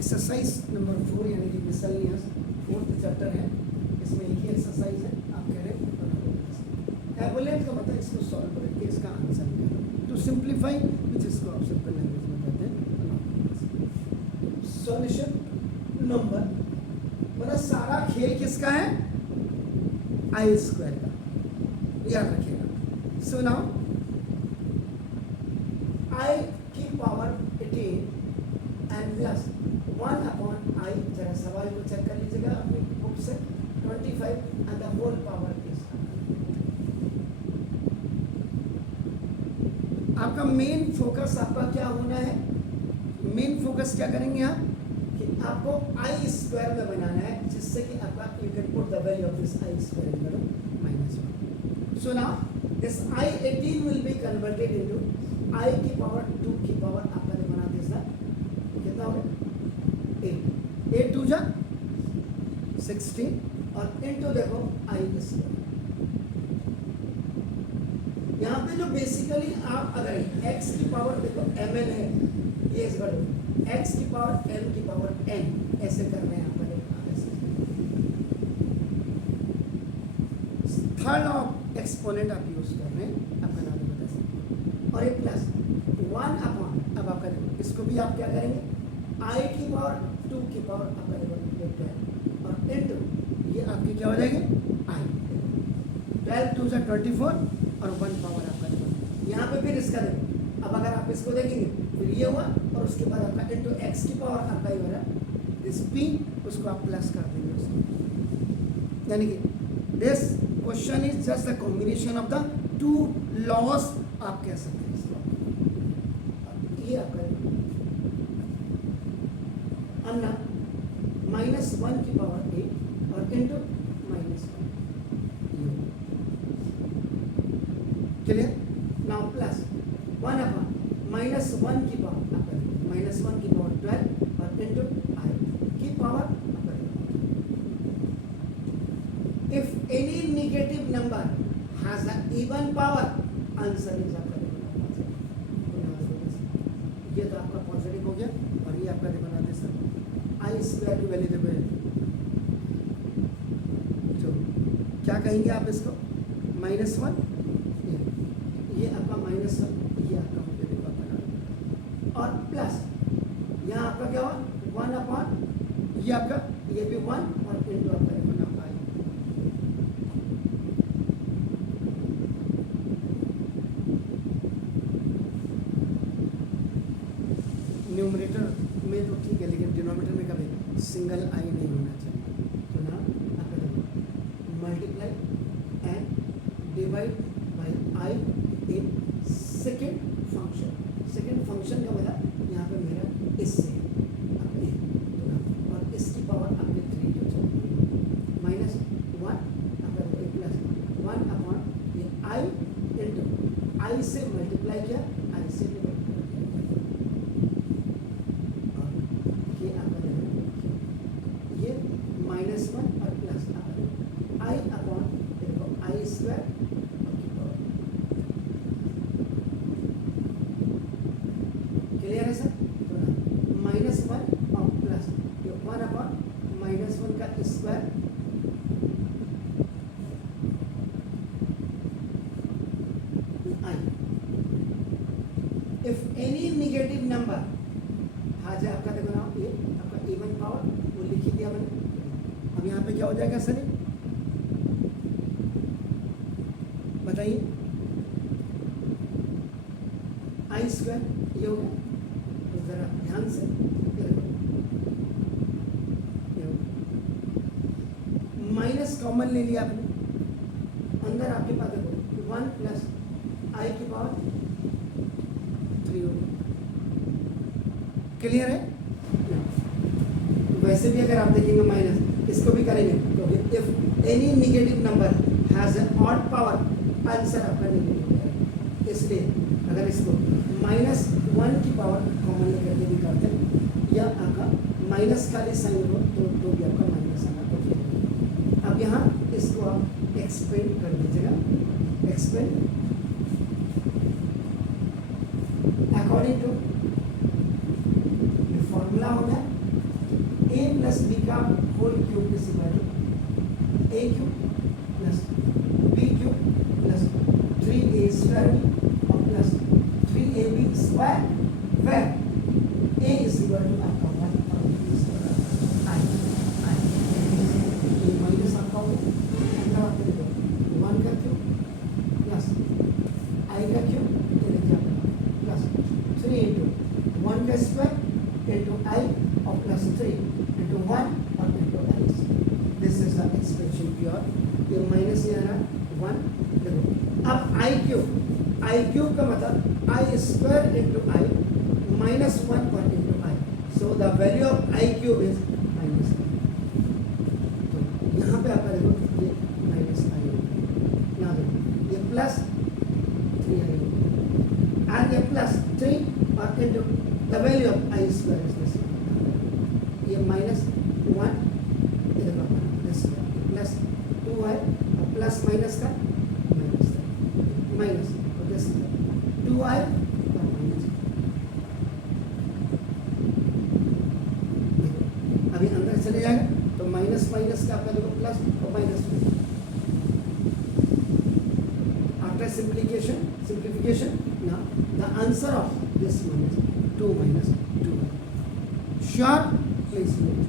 Exercise number 4 यानी कि miscellaneous 4th chapter है, इसमें एक ही एक्सरसाइज है। आप कह रहे हैं एवलेट का मतलब इसको सॉल्व करके इसका आंसर निकालो, टू सिंप्लीफाई विच इसको आप सिंपल लैंग्वेज में कहते हैं सॉल्यूशन नंबर। मतलब सारा खेल किसका है? आई स्क्वायर का, याद रखिएगा। सो नाउ आई की power 18 and plus 1 upon I, जरा सवाल को चेक कर लीजिएगा अपनी बुक से, 25 and the whole power is. आपका मेन फोकस आपका क्या होना है? मेन फोकस क्या करेंगे आप कि आपको आई स्क्वायर में बनाना है, जिससे कि आपका you can put the value of this I square in -1। So now this I 18 will be converted into I की पावर 2 की पावर आपका बना देगा कितना होगा 8, 8 2 जा 16 और इनटू देखो आई स्क्वायर। यहाँ पे जो बेसिकली आप अगर x की पावर देखो mn है, ये इस बार x की पावर m की पावर n ऐसे कर रहे हैं यहाँ पर। थर्ड ऑफ एक्सपोनेंट आप यूज कर रहे हैं, आपका नाम बता सकते। और एक प्लस 1 अपॉन, अब आपका देखो इसको भी आप क्या करेंगे i की पावर 2 की पावर आपका देखो और इनटू ये आपकी क्या हो जाएगी i 12 2 जा 24 और 1 पावर आपका देखो। यहाँ पे फिर इसका देखो, अब अगर आप इसको देखेंगे फिर ये हुआ और उसके बाद आपका इनटू x की पावर आपका ये हो रहा है दिस p, उसको आप प्लस कर देंगे उसको। यानी कि this question is just the combination of the two loss, आप कह सकते हैं इसको। ये आपका अन्ना -1 की पावर 8 और into -1 clear. Now plus 1 upon -1 की पावर आपका -1 की पावर 12 और इनटू आई की पावर आपका। If any negative number has a even power, answer is आपका। ये तो आपका पॉजिटिव हो गया और ये आपका बना दे सर आई स्क्वायर की वैल्यू देखो, जो क्या कहेंगे आप इसको -1, ये आपका -1, ये आपका मुझे देखो बना और प्लस यहाँ आपका क्या हुआ 1 अपॉन ये आपका ये भी 1 और इनटू आपका बना आई। न्यूमरेटर में तो ठीक है, लेकिन डिनोमिनेटर में कभी सिंगल आई नहीं होना चाहिए। तो ना आपका multiply and divide by I in second function. Second function का मतलब यहाँ पे मेरा इससे अपने और इसकी पावर आपके 3 जो -1 आपका प्लस 1 अपॉन ये आई इंटू आई से मल्टीप्लाई किया, आई से डिवाइड किया और ये आपका ये -1 और प्लस आई अपॉन देखो आई स्क्वायर -1 और प्लस ये 1 अपॉन -1 का square I. If any negative number हाज आपका देखो ना, ये आपका इवन पावर वो लिख ही दिया मैंने। अब यहाँ पे क्या हो जाएगा सर बताइए, आई स्क्वायर ये हो गया, तो जरा ध्यान से माइनस कॉमन ले लिया आपने, अंदर आपके पास देखो 1 प्लस आई की पावर 3 हो गई। क्लियर है? वैसे भी अगर आप देखेंगे माइनस, इसको भी करेंगे तो if any negative number has an odd power, answer आपका नेगेटिव है। इसलिए अगर इसको -1 की पावर कॉमन लेकर के भी करते हैं या आपका माइनस खाली साइन हो तो भी आपका माइनस आना तो फिर। अब यहाँ इसको आप एक्सपेंड कर दीजिएगा, एक्सपेंड अकॉर्डिंग टू फॉर्मूला होगा प्लस बी का whole cube is equal to A cube plus B cube plus 3a square और plus 3ab square where a is equal to आपका 1 और b is equal to i ये minus आपका हो अंदर आपको देखो 1 का क्यूब प्लस i का क्यूब ये देखिए आपका प्लस 3 इंटू 1 का स्क्वायर इंटू i और प्लस 3 इंटू 1 और into i। This is the expression pure. ये माइनस ये आ रहा 1 देखो। अब i क्यूब का मतलब i square into i minus 1 और into i। So the value of i cube is minus 1। तो यहाँ पे आपका देखो ये माइनस i यहाँ देखो ये प्लस 3i एंड ये प्लस 3 और into the value of i square is this ये माइनस 1 ये देखो दिस प्लस 2i और प्लस माइनस का माइनस और दिस 2i और माइनस। अभी अंदर चले जाएगा तो माइनस माइनस का आपका देखो प्लस और minus. After simplification now the answer of this one is 2 minus 2. Sure, please note.